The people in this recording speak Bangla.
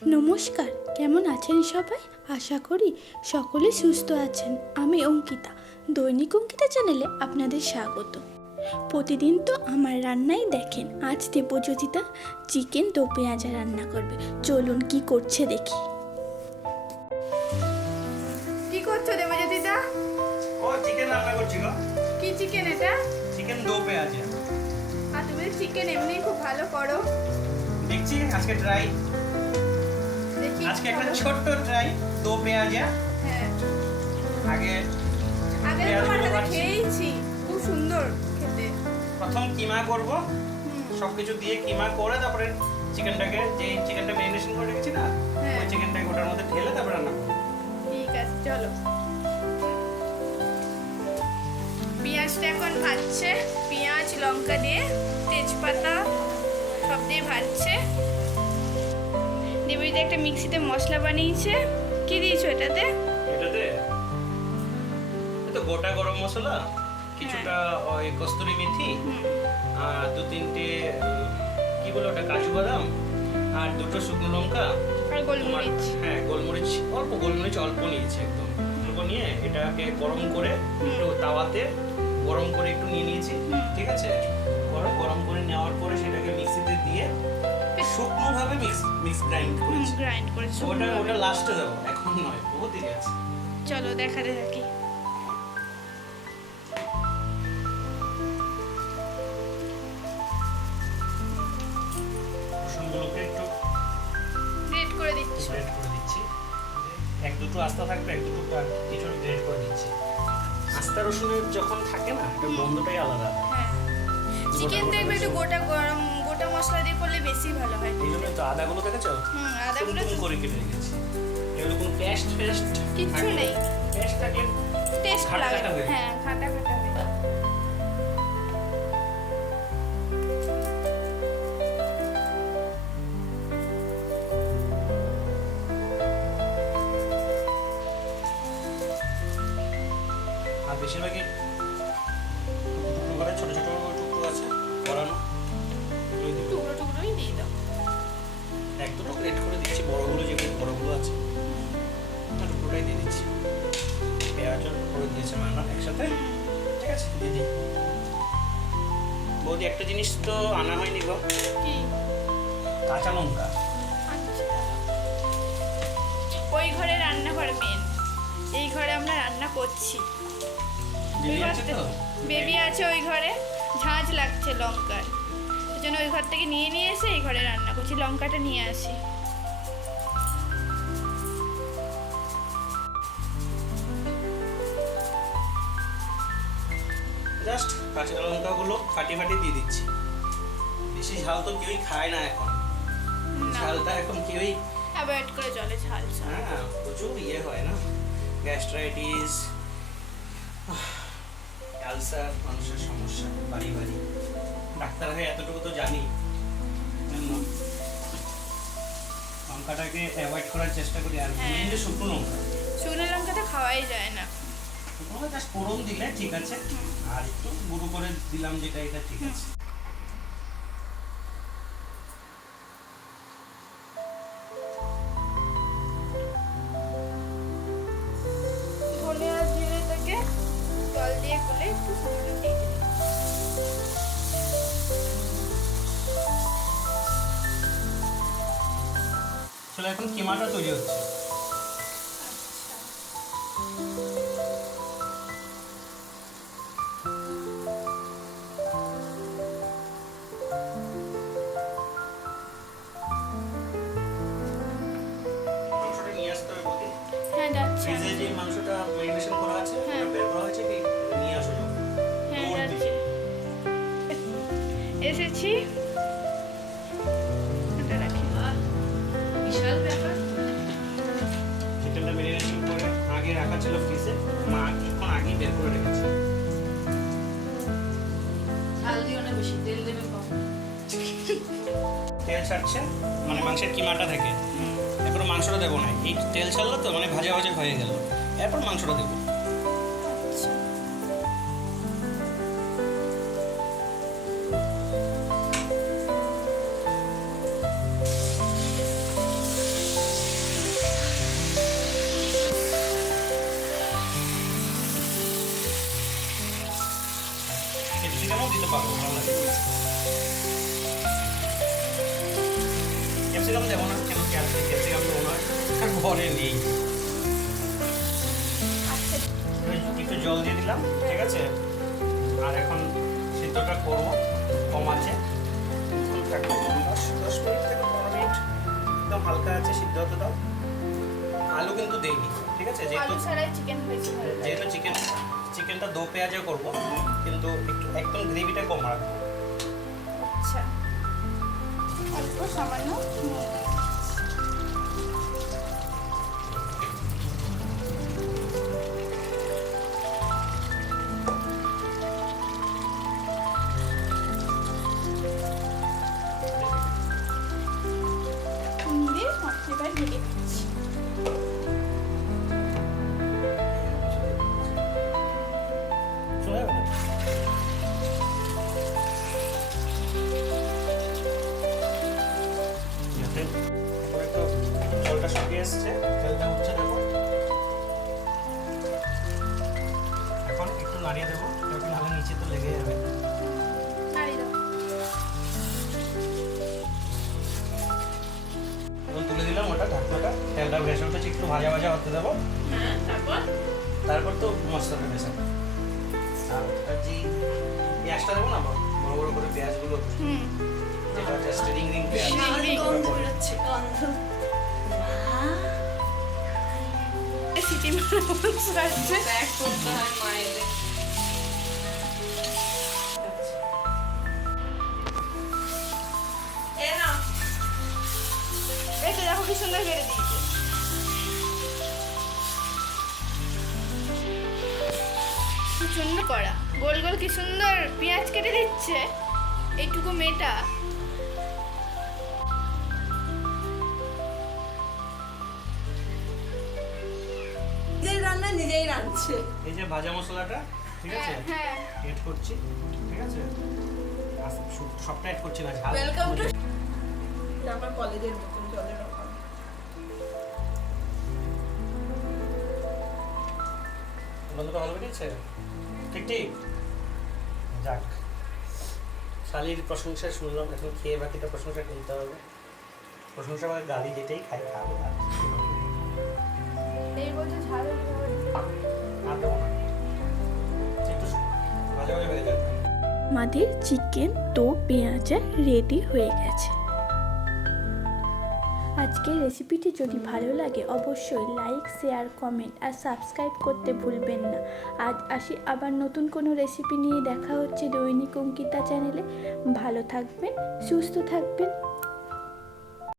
নমস্কার কেমন আছেন সবাই? আশা করি সকলে সুস্থ আছেন। আমি অঙ্কিতা। দৈনিক অঙ্কিতা চ্যানেলে আপনাদের স্বাগত। প্রতিদিন তো আমার রান্নাই দেখেন। আজ দেবজ্যোতিতা চিকেন তো পেঁয়াজা রান্না করবে। চলুন কি করছে দেখি। কি করছ দেবজ্যোতিদা ও চিকেন রান্না করছি কি চিকেন এটা? চিকেন দো পেঁয়াজে। আর তুমি চিকেন এমনি খুব ভালো করো। দেখছি আজকে ট্রাই আজকে একটা ছোট্ট ট্রাই দো পেঁয়াজে হ্যাঁ। আগে আগে তোমার হাতে খেয়েছি খুব সুন্দর খেতে। প্রথম কিমা করব। সব কিছু দিয়ে কিমা করে তারপরে চিকেনটাকে যে চিকেনটা ম্যারিনেশন করে রেখেছি না হ্যাঁ। ওই চিকেনটাকে ওটার মধ্যে ঢেলে তারপরে রান্না করব। ঠিক আছে চলো। পেঁয়াজটা এখন ভাজছে। পেঁয়াজ লঙ্কা দিয়ে তেজপাতা সব দিয়ে ভাজছে। দেবীতে একটা মিক্সিতে মশলা বানিয়েছে। কি দিয়েছ এটাতে? এটাতে? তো গোটা গরম মশলা কিছুটা ওই কস্তুরি মেথি আর দু তিনটে কি বলে ওটা কাজু বাদাম আর দুটো শুকনো লঙ্কা আর গোলমরিচ। হ্যাঁ গোলমরিচ অল্প গোলমরিচ অল্প নিয়েছে একদম। অল্প নিয়ে এটাকে গরম করে একটু তাওয়াতে গরম করে একটু নিয়ে নিয়েছি ঠিক আছে? গরম গরম করে নেওয়ার পরে সেটাকে মিক্সিতে দিয়ে শুকনো ভাবে মিক্স মিক্স গ্রাইন্ড করেছি গ্রাইন্ড করেছ ওটা ওটা লাস্টে দেবো এখন নয় বহুত দেরি আছে। চলো দেখাতে থাকি রসুনগুলোকে একটু গ্রেট করে দিচ্ছ। গ্রেড করে দিচ্ছি। এক দুটো আস্তা থাকবে এক দুটো কিছু গ্রেড করে দিচ্ছি। আস্তা রসুনের যখন থাকে না এটা গন্ধটাই আলাদা। হ্যাঁ। চিকেন গোটা দেখবে একটু গোটা গরম গোটা মশলা দিয়ে করলে বেশি ভালো হয় এই জন্য তো আদাগুলো দেখেছ? হুম আদাগুলো করে কেটে রেখেছি। কোনো পেস্ট ফেস্ট কিচ্ছু নেই। পেস্ট থাকলে টেস্ট লাগে। হয়ে। হ্যাঁ খাটা খাটা আর বেশিরভাগই দুটো গ্রেড করে দিচ্ছি বড়গুলো যেগুলো বড়গুলো আছে। আর টুকরোটাই দিয়ে দিচ্ছি। পেঁয়াজ করে দিয়েছে মানা একসাথে। ঠিক আছে দিয়ে দিই। বৌদি একটা জিনিস তো আনা হয়নি গো। কি? কাঁচা লঙ্কা। আচ্ছা। ওই ঘরে রান্নাঘর মেন এই ঘরে আমরা রান্না করছি। তো? বেবি আছে ওই ঘরে। ঝাঁঝ লাগছে লঙ্কার। ওই জন্য ওই ঘর থেকে নিয়ে নিয়ে এসে এই ঘরে রান্না করছি লঙ্কাটা নিয়ে আসি। জাস্ট কাঁচা লঙ্কাগুলো ফাটি ফাটি দিয়ে দিচ্ছি। বেশি ঝাল তো কেউই খায় না এখন। ঝালটা এখন কেউই অ্যাভয়েড করে চলে ঝাল হ্যাঁ প্রচুর ইয়ে হয় না? গ্যাস্ট্রাইটিস ক্যালসার মানুষের সমস্যা বাড়ি বাড়ি। ডাক্তার হয়ে এতটুকু তো জানি। লঙ্কাটাকে অ্যাভয়েড করার চেষ্টা করি আর হ্যাঁ। মেনলি শুকনো লঙ্কা। শুকনো লঙ্কাটা খাওয়াই যায় না। শুকনো লঙ্কা জাস্ট ফোড়ন দিলে ঠিক আছে। আর একটু গুঁড়ো করে দিলাম যেটা এটা ঠিক আছে। জল দিয়ে গুলে একটু সামান্য চলো এখন কিমাটা তৈরি হচ্ছে। মাংসটা নিয়ে আসতে হ্যাঁ যাচ্ছে ফ্রিজে যে মাংসটা ম্যারিনেশন করা আছে হ্যাঁ। ওটা বের করা হয়েছে কি? নিয়ে আসো হ্যাঁ এসেছি। ঝাল বেশি তেল দেবে কম তেল ছাড়ছে মানে মাংসের কিমাটা থেকে। এরপর মাংসটা দেবো না এই তেল ছাড়লো তো মানে ভাজা ভাজা হয়ে গেল। এরপর মাংসটা দেবো। দিতে পারব ভালো লাগে। ক্যাপসিকাম দেবো না কেন ক্যাপসিকাম দেবো না ঘরে নেই। একটু- জল দিয়ে দিলাম ঠিক আছে? আর এখন সিদ্ধটা করব কম আছে। থাকবে দশ দশ মিনিট থেকে পনেরো মিনিট একদম হালকা আছে সিদ্ধ হতে দাও। আলু কিন্তু দেইনি ঠিক আছে? যেহেতু। যেহেতু চিকেন চিকেনটা দো পেঁয়াজে করব কিন্তু একটু একদম গ্রেভিটা কম রাখব। আচ্ছা। অল্প সামান্য এসছে। তেলটা উঠছে দেখো। এখন একটু নাড়িয়ে দেবো নাহলে নিচে তো লেগে যাবে। তুলে দিলাম ওটা ঢাকনাটা। তেলটা ভেসে উঠেছে একটু ভাজা ভাজা হতে দেবো। হ্যাঁ তারপর? তারপর তো মশলাটা ভেসে আর যে পেঁয়াজটা দেবো না বড় বড় করে পেঁয়াজগুলো যেটা জাস্ট রিং রিং পেঁয়াজ। সিটি মারা আসছে ব্যাক করতে মায়েদের এ না এই তো দেখো কি সুন্দর কেটে দিয়েছে প্রচণ্ড কড়া গোল গোল কি সুন্দর পেঁয়াজ কেটে দিচ্ছে এইটুকু মেয়েটা নিজেই এই যে ভাজা মশলাটা ঠিক আছে? হ্যাঁ হ্যাঁ। এড করছি ঠিক আছে? সবটা এড করছি না ঝাল ওয়েলকাম টু আমার কলেজের মতন জলের বন্ধুটা ভালো বেরিয়েছে? ঠিক ঠিক। যাক। শালির প্রশংসা শুনলাম এখন খেয়ে বাকিটা প্রশংসা কিনতে হবে। প্রশংসা বা গালি যেটাই খাই খাব আর এই বলছে ঝাল আমাদের চিকেন তো পেঁয়াজা রেডি হয়ে গেছে। আজকের রেসিপিটি যদি ভালো লাগে, অবশ্যই লাইক শেয়ার কমেন্ট আর সাবস্ক্রাইব করতে ভুলবেন না। আজ আসি আবার নতুন কোনো রেসিপি নিয়ে। দেখা হচ্ছে দৈনিক অঙ্কিতা চ্যানেলে ভালো থাকবেন, সুস্থ থাকবেন।